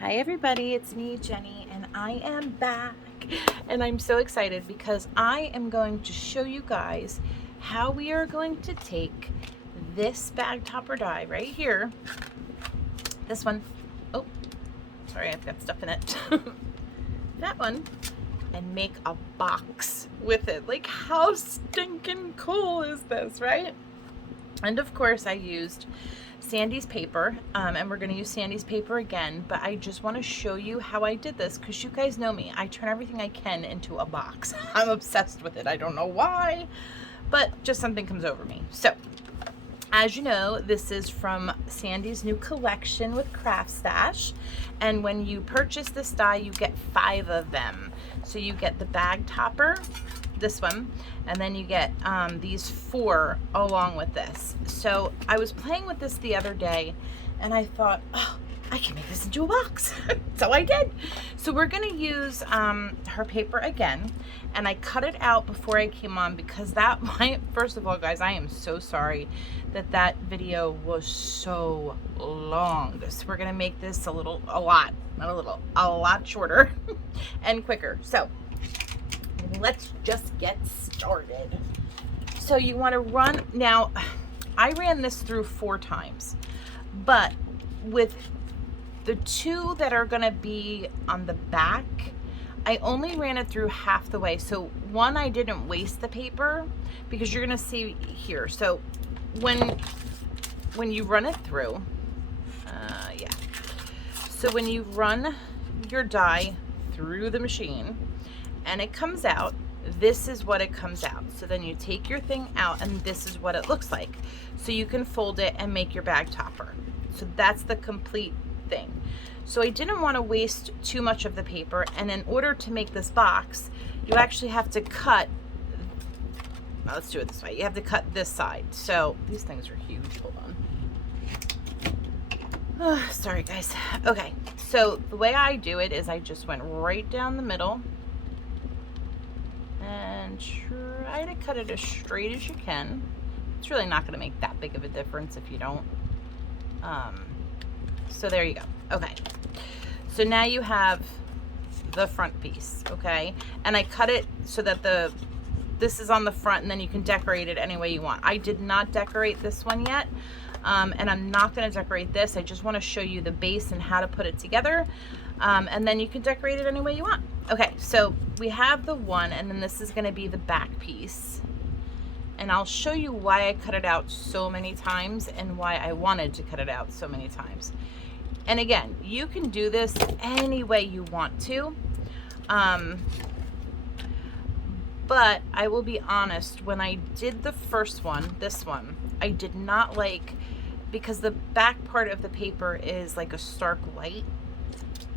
Hi everybody, it's me, Jenny, and I am back. And I'm so excited because I am going to show you guys how we are going to take this bag topper die right here, this one, oh, sorry, I've got stuff in it, that one, and make a box with it. Like, how stinking cool is this, right? And of course I used Sandi's paper, and we're going to use Sandi's paper again, but I just want to show you how I did this because you guys know me. I turn everything I can into a box. I'm obsessed with it. I don't know why, but just something comes over me. So, as you know, this is from Sandi's new collection with CRAFTSTASH, and when you purchase this die, you get 5 of them. So you get the bag topper, this one, and then you get these 4 along with this. So I was playing with this the other day and I thought, oh, I can make this into a box. So I did. So we're gonna use her paper again, and I cut it out before I came on because that might, first of all guys, I am so sorry that video was so long. So we're gonna make this a lot shorter and quicker. So let's just get started. So you want to run, now I ran this through 4 times, but with the 2 that are going to be on the back, I only ran it through half the way. So one, I didn't waste the paper because you're going to see here. So when you run it through, so when you run your die through the machine and it comes out, this is what it comes out. So then you take your thing out and this is what it looks like. So you can fold it and make your bag topper. So that's the complete thing. So I didn't want to waste too much of the paper, and in order to make this box, you actually have to cut, now let's do it this way, you have to cut this side. So these things are huge, hold on. Oh, sorry guys. Okay, so the way I do it is I just went right down the middle and try to cut it as straight as you can. It's really not going to make that big of a difference if you don't. So there you go. Okay, so now you have the front piece, okay? And I cut it so that this is on the front, and then you can decorate it any way you want. I did not decorate this one yet, and I'm not going to decorate this. I just want to show you the base and how to put it together, and then you can decorate it any way you want. Okay, so we have the one, and then this is going to be the back piece, and I'll show you why I cut it out so many times and why I wanted to cut it out so many times. And again, you can do this any way you want to, but I will be honest, when I did the first one, this one, I did not like, because the back part of the paper is like a stark white,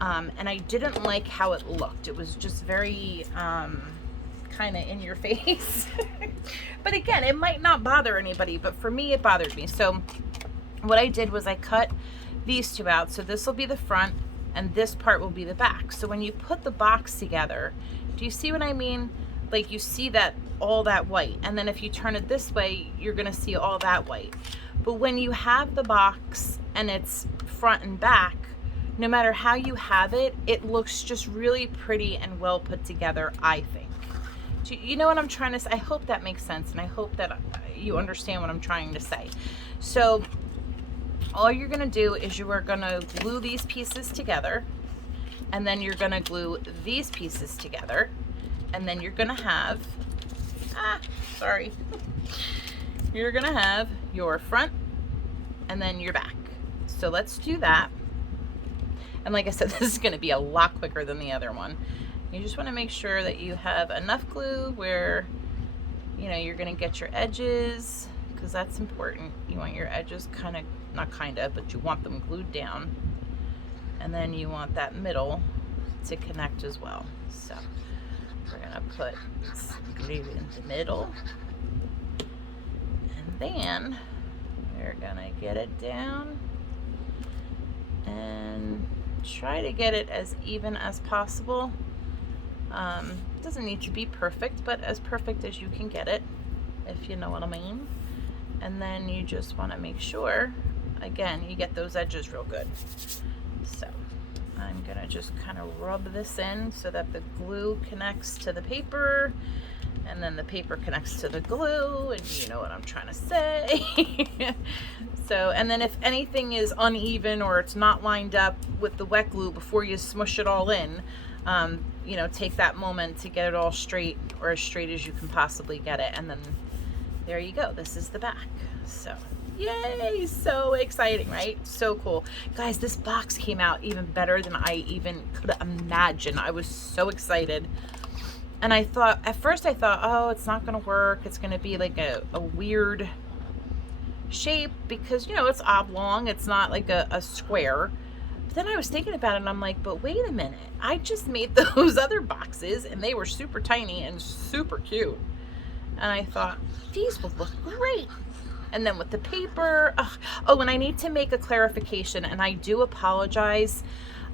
and I didn't like how it looked. It was just very kind of in your face. But again, it might not bother anybody, but for me it bothered me. So what I did was I cut these 2 out. So this will be the front and this part will be the back. So when you put the box together, do you see what I mean? Like, you see that all that white, and then if you turn it this way, you're gonna see all that white. But when you have the box and it's front and back, no matter how you have it, it looks just really pretty and well put together, I think. Do you know what I'm trying to say? I hope that makes sense, and I hope that you understand what I'm trying to say. So all you're gonna do is you are gonna glue these pieces together, and then you're gonna glue these pieces together, and then you're gonna have, you're gonna have your front and then your back. So let's do that. And like I said, this is gonna be a lot quicker than the other one. You just wanna make sure that you have enough glue where, you know, you're gonna get your edges, because that's important. You want your edges but you want them glued down. And then you want that middle to connect as well. So we're gonna put glue in the middle, and then we're gonna get it down and try to get it as even as possible. Doesn't need to be perfect, but as perfect as you can get it, if you know what I mean. And then you just want to make sure, again, you get those edges real good. So I'm gonna just kind of rub this in so that the glue connects to the paper, and then the paper connects to the glue, and you know what I'm trying to say. So, and then if anything is uneven or it's not lined up with the wet glue before you smush it all in, you know, take that moment to get it all straight, or as straight as you can possibly get it. And then there you go. This is the back. So yay, so exciting, right? So cool. Guys, this box came out even better than I even could imagine. I was so excited. And I thought, at first I thought, oh, it's not gonna work. It's gonna be like a weird shape because, you know, it's oblong. It's not like a square. But then I was thinking about it and I'm like, but wait a minute. I just made those other boxes and they were super tiny and super cute. And I thought, these will look great. And then with the paper, oh, and I need to make a clarification, and I do apologize.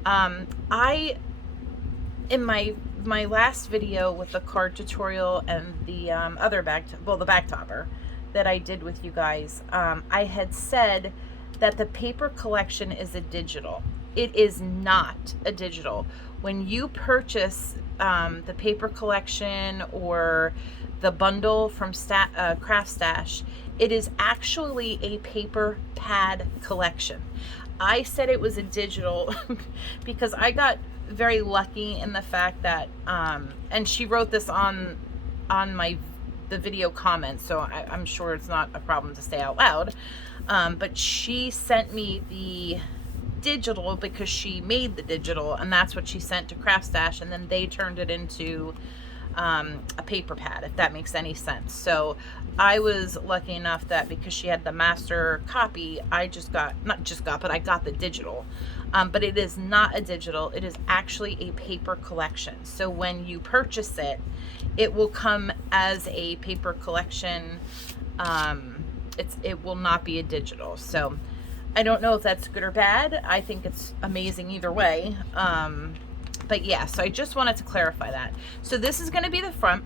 In my last video with the card tutorial and the other bag, well, the bag topper that I did with you guys, I had said that the paper collection is a digital. It is not a digital. When you purchase the paper collection or the bundle from CRAFTSTASH, it is actually a paper pad collection. I said it was a digital because I got very lucky in the fact that, and she wrote this on the video comments, so I'm sure it's not a problem to say out loud, but she sent me the digital because she made the digital, and that's what she sent to CRAFTSTASH, and then they turned it into a paper pad, if that makes any sense. So I was lucky enough that because she had the master copy, I but I got the digital. But it is not a digital, it is actually a paper collection. So when you purchase it, it will come as a paper collection. It will not be a digital. So I don't know if that's good or bad. I think it's amazing either way. But yeah, so I just wanted to clarify that. So this is going to be the front,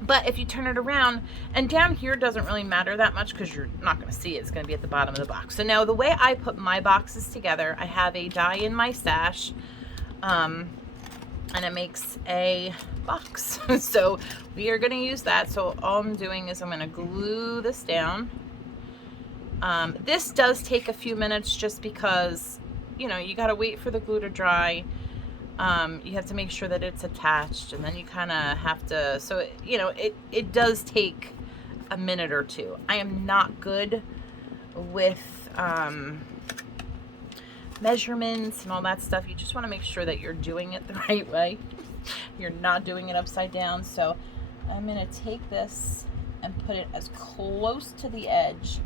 but if you turn it around, and down here doesn't really matter that much because you're not going to see it. It's going to be at the bottom of the box. So now the way I put my boxes together, I have a die in my stash, and it makes a box. So we are going to use that. So all I'm doing is I'm going to glue this down. This does take a few minutes just because, you know, you got to wait for the glue to dry. You have to make sure that it's attached, and then you kind of have to, so you know, it does take a minute or two. I am not good with measurements and all that stuff. You just want to make sure that you're doing it the right way. You're not doing it upside down. So I'm going to take this and put it as close to the edge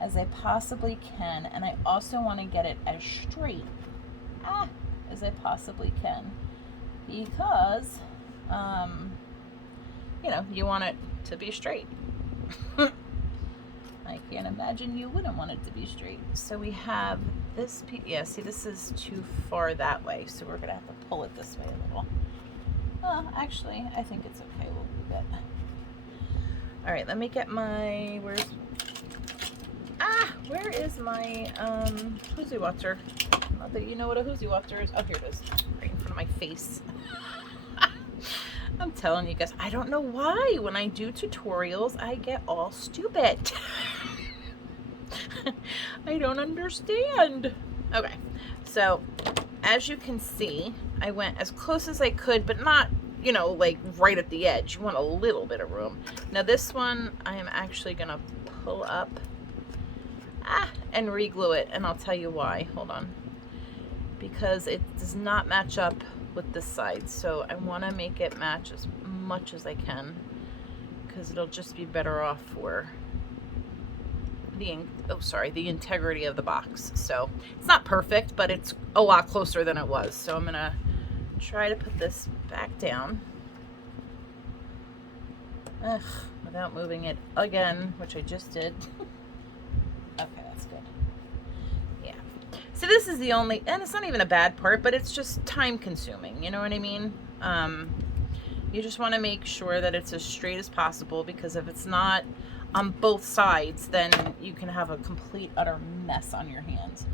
as I possibly can, and I also want to get it as straight as I possibly can, because you know, you want it to be straight. I can't imagine you wouldn't want it to be straight. So we have this piece. Yeah, see, this is too far that way, so we're gonna have to pull it this way a little. Actually, I think it's okay. We'll move it. All right, let me get my, where is my hoozy water? Not that you know what a hoozy water is. Oh, here it is, right in front of my face. I'm telling you guys, I don't know why when I do tutorials I get all stupid. I don't understand. Okay, so as you can see, I went as close as I could, but not, you know, like right at the edge. You want a little bit of room. Now this one I am actually gonna pull up and re-glue it, and I'll tell you why. Hold on. Because it does not match up with this side, so I want to make it match as much as I can, because it'll just be better off for the the integrity of the box. So it's not perfect, but it's a lot closer than it was. So I'm gonna try to put this back down without moving it again, which I just did. Okay, that's good. Yeah. So this is the only, and it's not even a bad part, but it's just time consuming. You know what I mean? You just want to make sure that it's as straight as possible, because if it's not on both sides, then you can have a complete utter mess on your hands.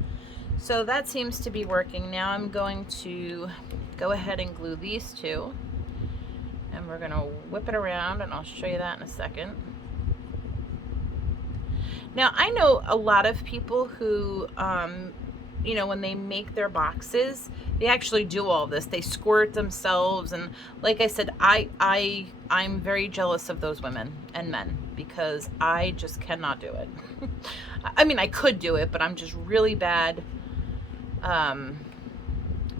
So that seems to be working. Now I'm going to go ahead and glue these two, and we're gonna whip it around, and I'll show you that in a second. Now I know a lot of people who, you know, when they make their boxes, they actually do all this. They squirt themselves, and like I said, I'm very jealous of those women and men because I just cannot do it. I mean, I could do it, but I'm just really bad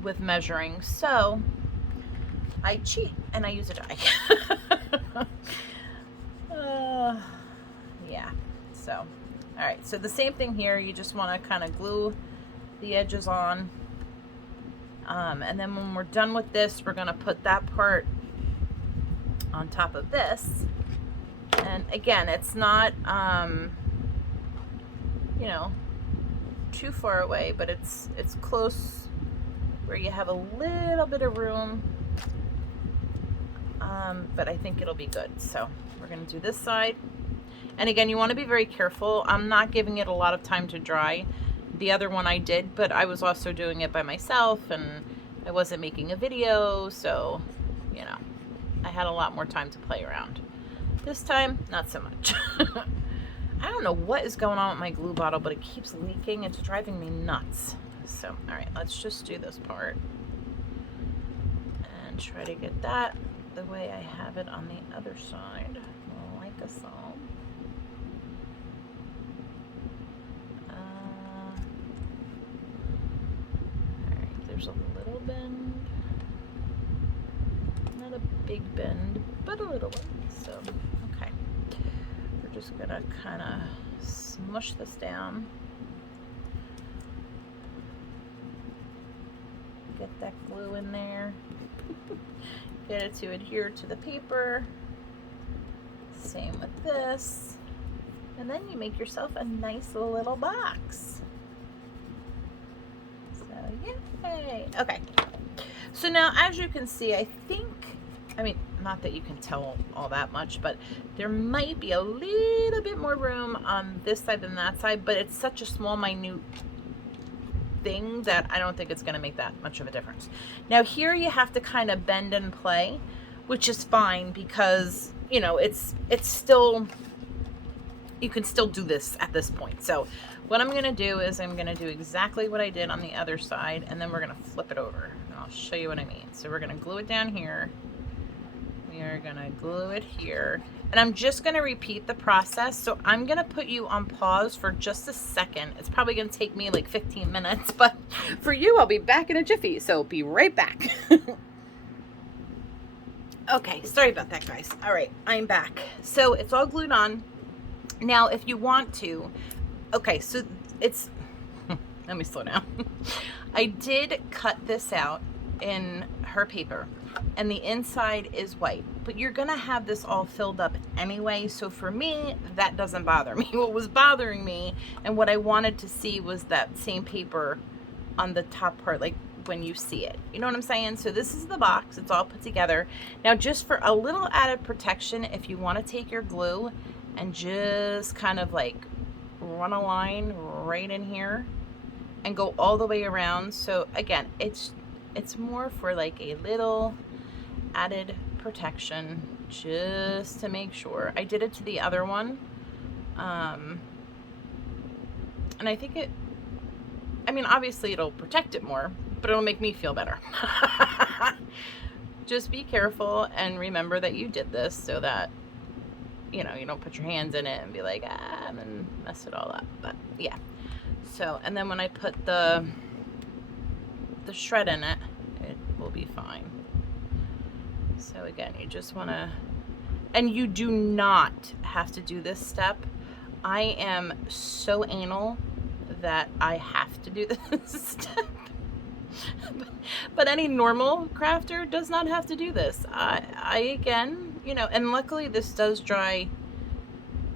with measuring, so I cheat and I use a die. Yeah, so all right, so the same thing here. You just want to kind of glue the edges on, and then when we're done with this, we're going to put that part on top of this. And again, it's not you know, too far away, but it's close where you have a little bit of room, but I think it'll be good. So we're going to do this side, and again, you want to be very careful. I'm not giving it a lot of time to dry. The other one I did, but I was also doing it by myself, and I wasn't making a video, so you know, I had a lot more time to play around. This time, not so much. I don't know what is going on with my glue bottle, but it keeps leaking. It's driving me nuts. So, all right, let's just do this part and try to get that the way I have it on the other side, like a so. All right, there's a little bend, not a big bend, but a little one. So, okay, we're just gonna kind of smush this down. Get that glue in there. Get it to adhere to the paper. Same with this. And then you make yourself a nice little box. So, yay! Okay. So now, as you can see, I think, I mean, not that you can tell all that much, but there might be a little bit more room on this side than that side, but it's such a small, minute thing that I don't think it's going to make that much of a difference. Now here you have to kind of bend and play, which is fine because, you know, it's still, you can still do this at this point. So what I'm going to do is I'm going to do exactly what I did on the other side, and then we're going to flip it over, and I'll show you what I mean. So we're going to glue it down here. We are going to glue it here, and I'm just going to repeat the process. So I'm going to put you on pause for just a second. It's probably going to take me like 15 minutes, but for you, I'll be back in a jiffy. So be right back. Okay, sorry about that, guys. All right, I'm back. So it's all glued on. Now, if you want to, okay, so it's, let me slow down. I did cut this out in her paper, and the inside is white, but you're gonna have this all filled up anyway, so for me that doesn't bother me. What was bothering me and what I wanted to see was that same paper on the top part, like when you see it, you know what I'm saying? So this is the box, it's all put together. Now just for a little added protection, if you want to take your glue and just kind of like run a line right in here and go all the way around. So again, it's more for like a little added protection, just to make sure. I did it to the other one, and I think it, I mean, obviously it'll protect it more, but it'll make me feel better. Just be careful and remember that you did this so that, you know, you don't put your hands in it and be like, ah, and then mess it all up. But yeah, so, and then when I put the shred in it, it will be fine. So again, you just want to, and you do not have to do this step. I am so anal that I have to do this step. But any normal crafter does not have to do this. I again, you know, and luckily this does dry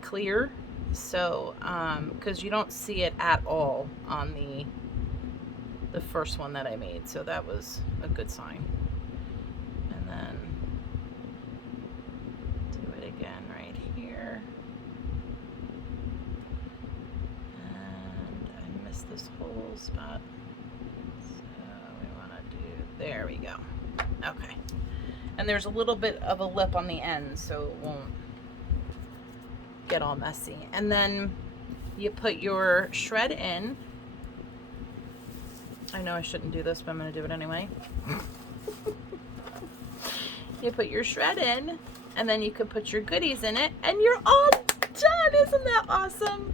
clear, so because you don't see it at all on the first one that I made, so that was a good sign. And then do it again right here, and I missed this whole spot. There we go. Okay. And there's a little bit of a lip on the end, so it won't get all messy. And then you put your shred in. I know I shouldn't do this, but I'm going to do it anyway. You put your shred in, and then you can put your goodies in it, and you're all done. Isn't that awesome?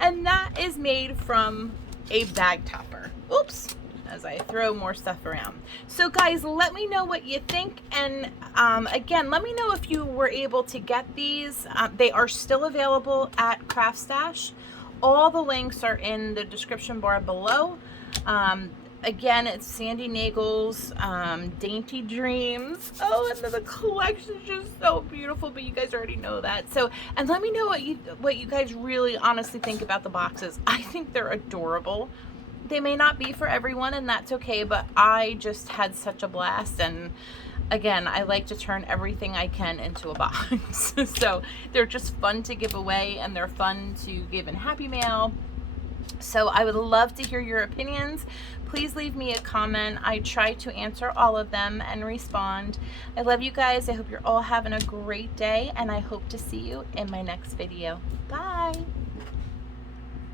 And that is made from a bag topper. Oops, as I throw more stuff around. So guys, let me know what you think, and again, let me know if you were able to get these. They are still available at CRAFTSTASH. All the links are in the description bar below. Again, it's Sandy Nagel's Dainty Dreams. Oh, and the collection is just so beautiful, but you guys already know that. So, and let me know what you guys really honestly think about the boxes. I think they're adorable. They may not be for everyone, and that's okay, but I just had such a blast. And again, I like to turn everything I can into a box. So they're just fun to give away, and they're fun to give in Happy Mail. So I would love to hear your opinions. Please leave me a comment. I try to answer all of them and respond. I love you guys. I hope you're all having a great day, and I hope to see you in my next video. Bye.